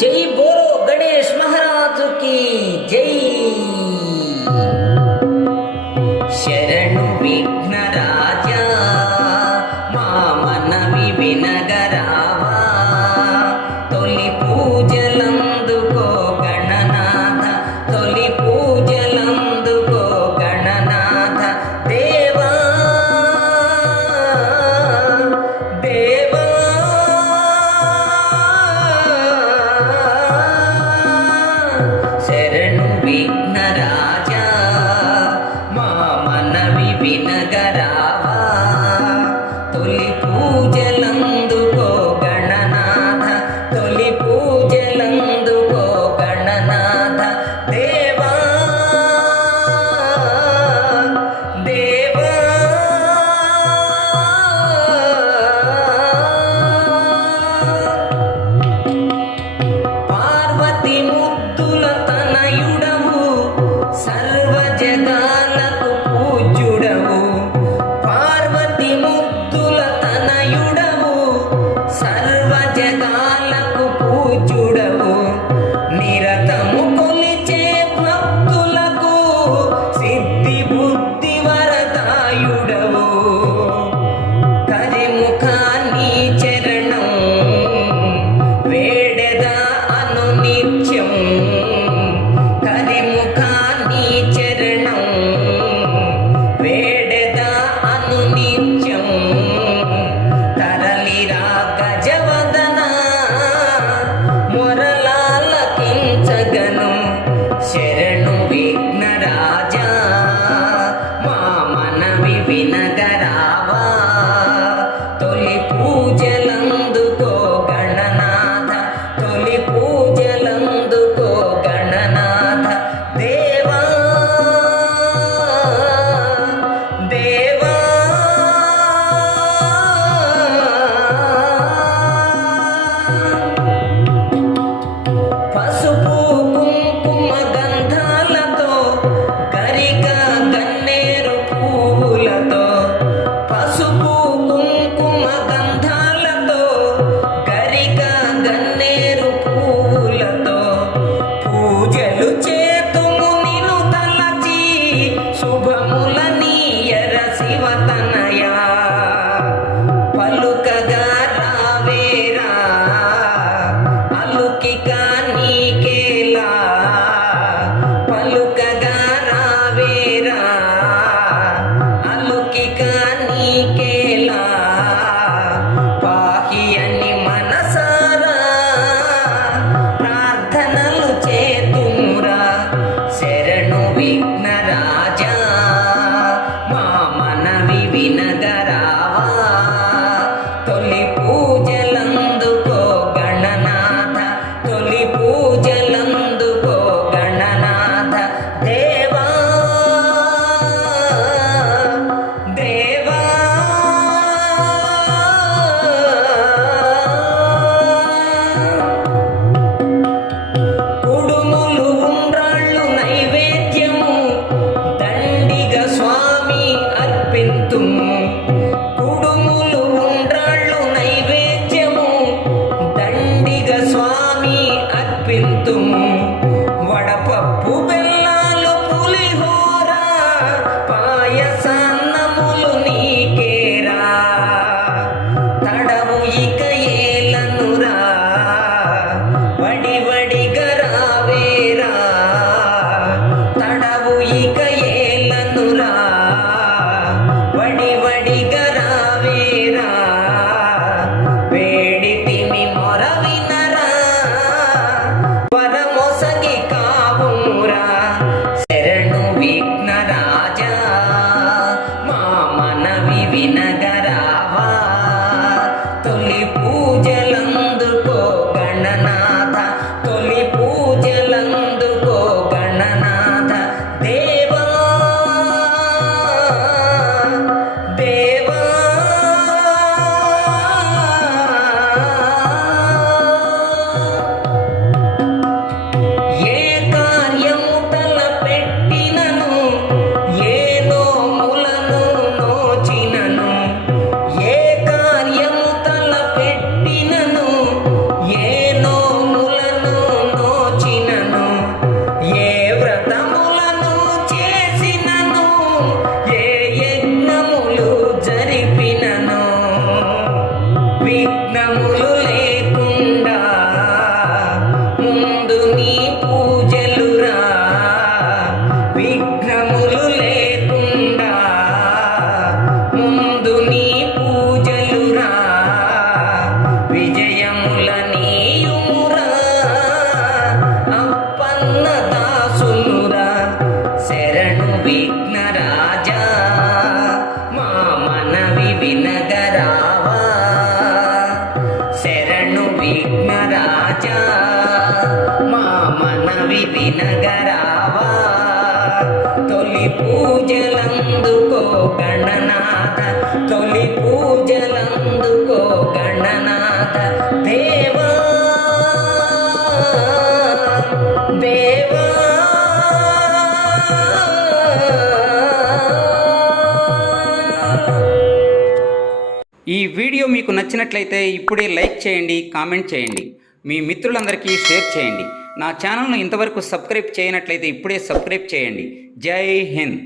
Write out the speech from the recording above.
జై బోలో గణేష్ మహారాజుకి జై. శరణు విఘ్న రాజా మా మనవి వినగరావా, తొలి పూజలందుకో గణనాథ, తొలి పూజలందుకో గణనాథ. దేవా దేవా శరణు విఘ్న రాజా మా మనవి వినగరావా, తొలి పూజలందుకో గణనాథ, తొలి పూజలందుకో గణనాథ. దేవా దేవా పార్వతి ముద్దుల తనయుడవు, సర్వ జగాలకు పూజ్యుడవు. పార్వతి ముద్దుల తనయుడవు, సర్వ జగాలకు పూజ్యుడవు. నిరతము కొలిచే భక్తులకు సిద్ధి బుద్ధి వరదాయుడవు. కరిముఖాన్ని చరణం వేడెదా అనునిత్యం, కరిముఖాన్ని చరణం వేడెదా అనునిత్యం. తరలిరా గజవదన మొరలాలకించగను. శరణు విఘ్న రాజా మా మనవి వినగరావా, తొలి పూజలందుకో గణనాథ, తొలి పూజలందుకో గణనాథ. దేవా దేవా పసుపు కుంకుమ గంధాలతో, గరిక గన్నేరు పువ్వులతో. పసుపు కుంకుమ గంధాలతో, గరిక గన్నేరు పువ్వులతో. పూజలు చేతుము నిను తలచి, శుభముల నీయర శివతనయా. పలుకగా రావేరా రాజా మా మనవి వినగరావా తొలి పూజలందుకో గణనాథ తొలి పూజలందుకో గణనాథ దేవా దేవా ఈ వీడియో మీకు నచ్చినట్లయితే ఇప్పుడే లైక్ చేయండి, కామెంట్ చేయండి, మీ మిత్రులందరికీ షేర్ చేయండి. నా ఛానల్ను ఇంతవరకు సబ్స్క్రైబ్ చేయనట్లయితే ఇప్పుడే సబ్స్క్రైబ్ చేయండి. జై హింద్.